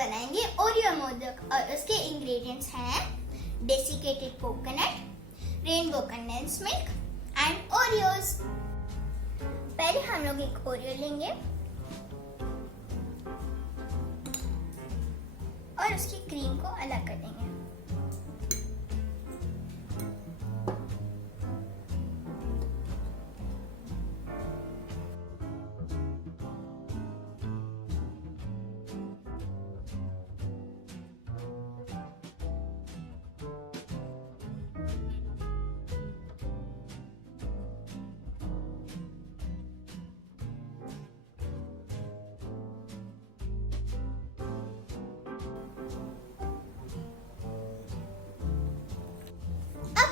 बनाएंगे ओरियो मोदक और उसके इंग्रेडिएंट्स हैं desiccated coconut, rainbow condense milk and Oreos. पहले हम लोग एक ओरियो लेंगे और उसकी क्रीम को अलग कर देंगे।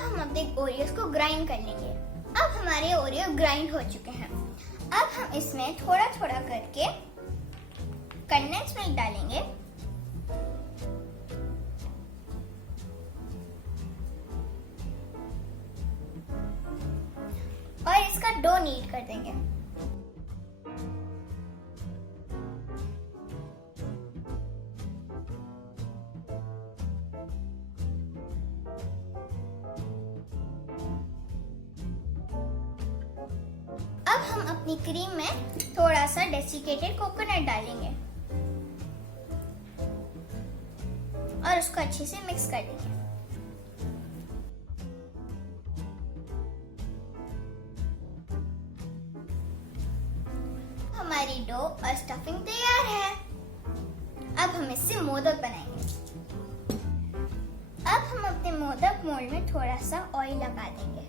हम अपने ओरियोस को ग्राइंड कर लेंगे। अब हमारे ओरियो ग्राइंड हो चुके हैं। अब हम इसमें थोड़ा थोड़ा करके कंडेंस मिल्क डालेंगे और इसका डो नीड कर देंगे। अब हम अपनी क्रीम में थोड़ा सा डेसिकेटेड कोकोनट डालेंगे और उसको अच्छे से मिक्स कर देंगे। हमारी डो और स्टफिंग तैयार है। अब हम इससे मोदक बनाएंगे। अब हम अपने मोदक मोल्ड में थोड़ा सा ऑयल लगा देंगे।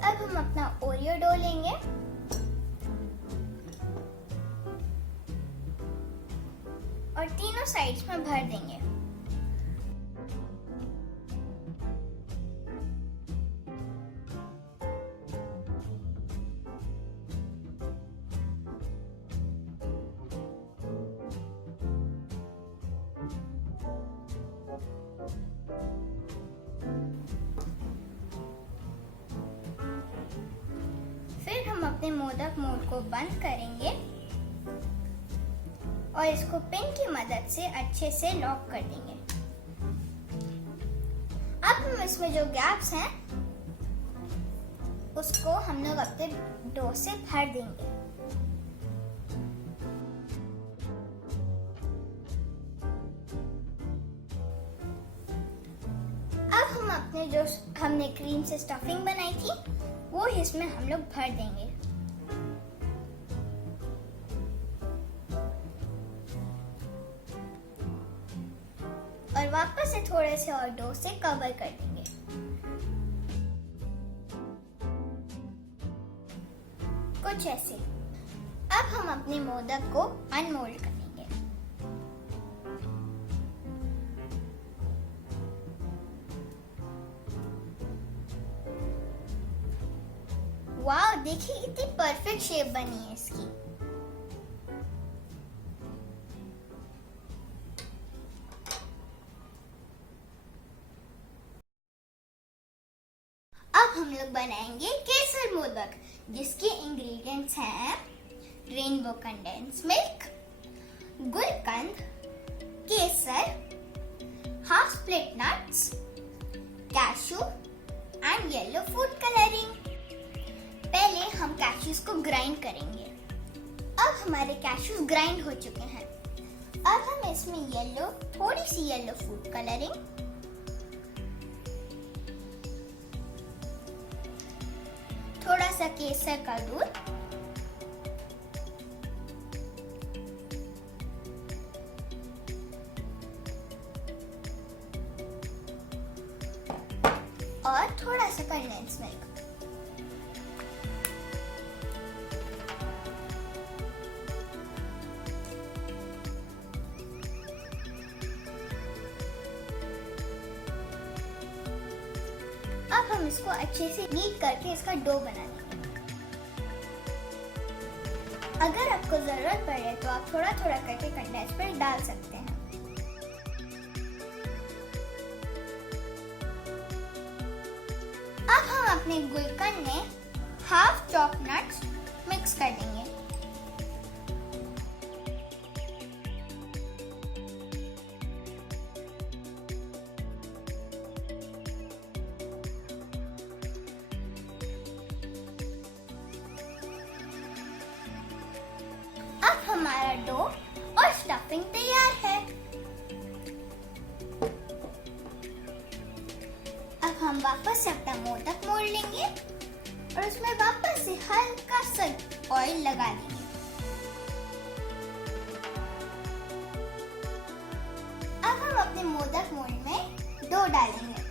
अब हम अपना ओरियो डो लेंगे और तीनों साइड्स में भर देंगे। फिर हम अपने मोदक मोल्ड को बंद करेंगे और इसको पिन की मदद से अच्छे से लॉक कर देंगे। अब हम इसमें जो गैप्स हैं उसको हम लोग अपने डो से भर देंगे। अब हम अपने जो हमने क्रीम से स्टफिंग बनाई थी वो इसमें हम लोग भर देंगे। और वापस से थोड़े से और डो से कवर कर देंगे। कुछ ऐसे। अब हम अपने मोदक को अनमोल्ड करेंगे। वाह, देखिए कितनी परफेक्ट शेप बनी है इसकी। अब हम लोग बनाएंगे केसर मोदक, जिसके इंग्रेडिएंट्स हैं rainbow condense milk, gulkand, Kesar, half split nuts, cashew and yellow food colouring. पहले हम कैशूज को ग्राइंड करेंगे। अब हमारे कैशूज ग्राइंड हो चुके हैं। अब हम इसमें थोड़ी सी येलो फूड कलरिंग, थोड़ा सा केसर का दूध और थोड़ा सा कंडेंस मिल्क। अब हम इसको अच्छे से नीट करके इसका डो बना लेंगे। अगर आपको जरूरत पड़े तो आप थोड़ा थोड़ा करके कंडेंस मिल्क डाल सकते हैं। अपने गुलकंद में हाफ चॉप नट्स मिक्स कर देंगे। अब हमारा डो और स्टफिंग तैयार है। अब हम वापस से अपना मोदक मोड़ लेंगे और उसमें वापस से हल्का सा ऑयल लगा देंगे। अब हम अपने मोदक मोल्ड में डो डालेंगे।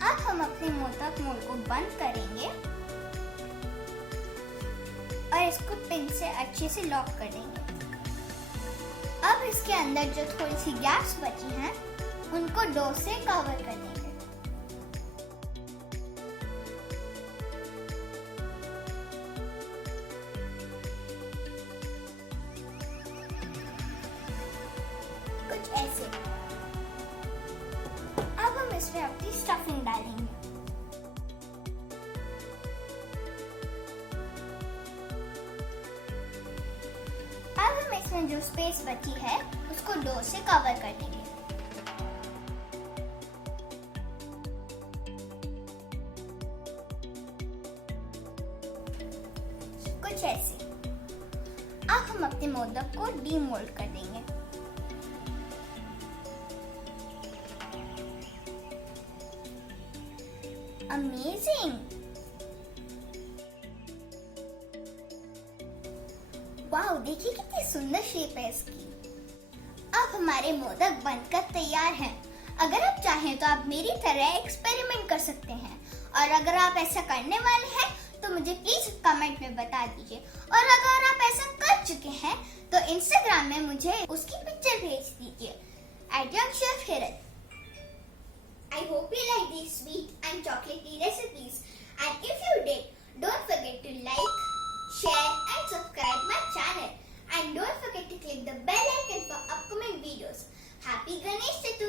अब हम अपने मोदक मोल्ड को बंद करेंगे और इसको पिन से अच्छे से लॉक कर देंगे। अब इसके अंदर जो थोड़ी सी गैप्स बची हैं, उनको डो से कवर कर देंगे। कुछ ऐसे। अब हम इसमें अपनी स्टफिंग डालेंगे। अब हम इसमें जो स्पेस बची है उसको डो से कवर कर देंगे। कुछ ऐसे। अब हम अपने मोदक को डीमोल्ड कर देंगे। अमेजिंग! वाओ, देखिए कितनी सुंदर शेप है इसकी। अब हमारे मोदक बनकर तैयार हैं। अगर आप चाहें तो आप मेरी तरह एक्सपेरिमेंट कर सकते हैं, और अगर आप ऐसा करने वाले हैं तो मुझे प्लीज कमेंट में बता दीजिए। और अगर आप ऐसा कर चुके हैं तो इंस्टाग्राम में मुझे उसकी पिक्चर भेज दीजिए @youngchef. I hope you like these sweet and chocolatey recipes, and if you did, don't forget to like, share and subscribe my channel, and don't forget to click the bell icon for upcoming videos. Happy Ganesh Chaturthi!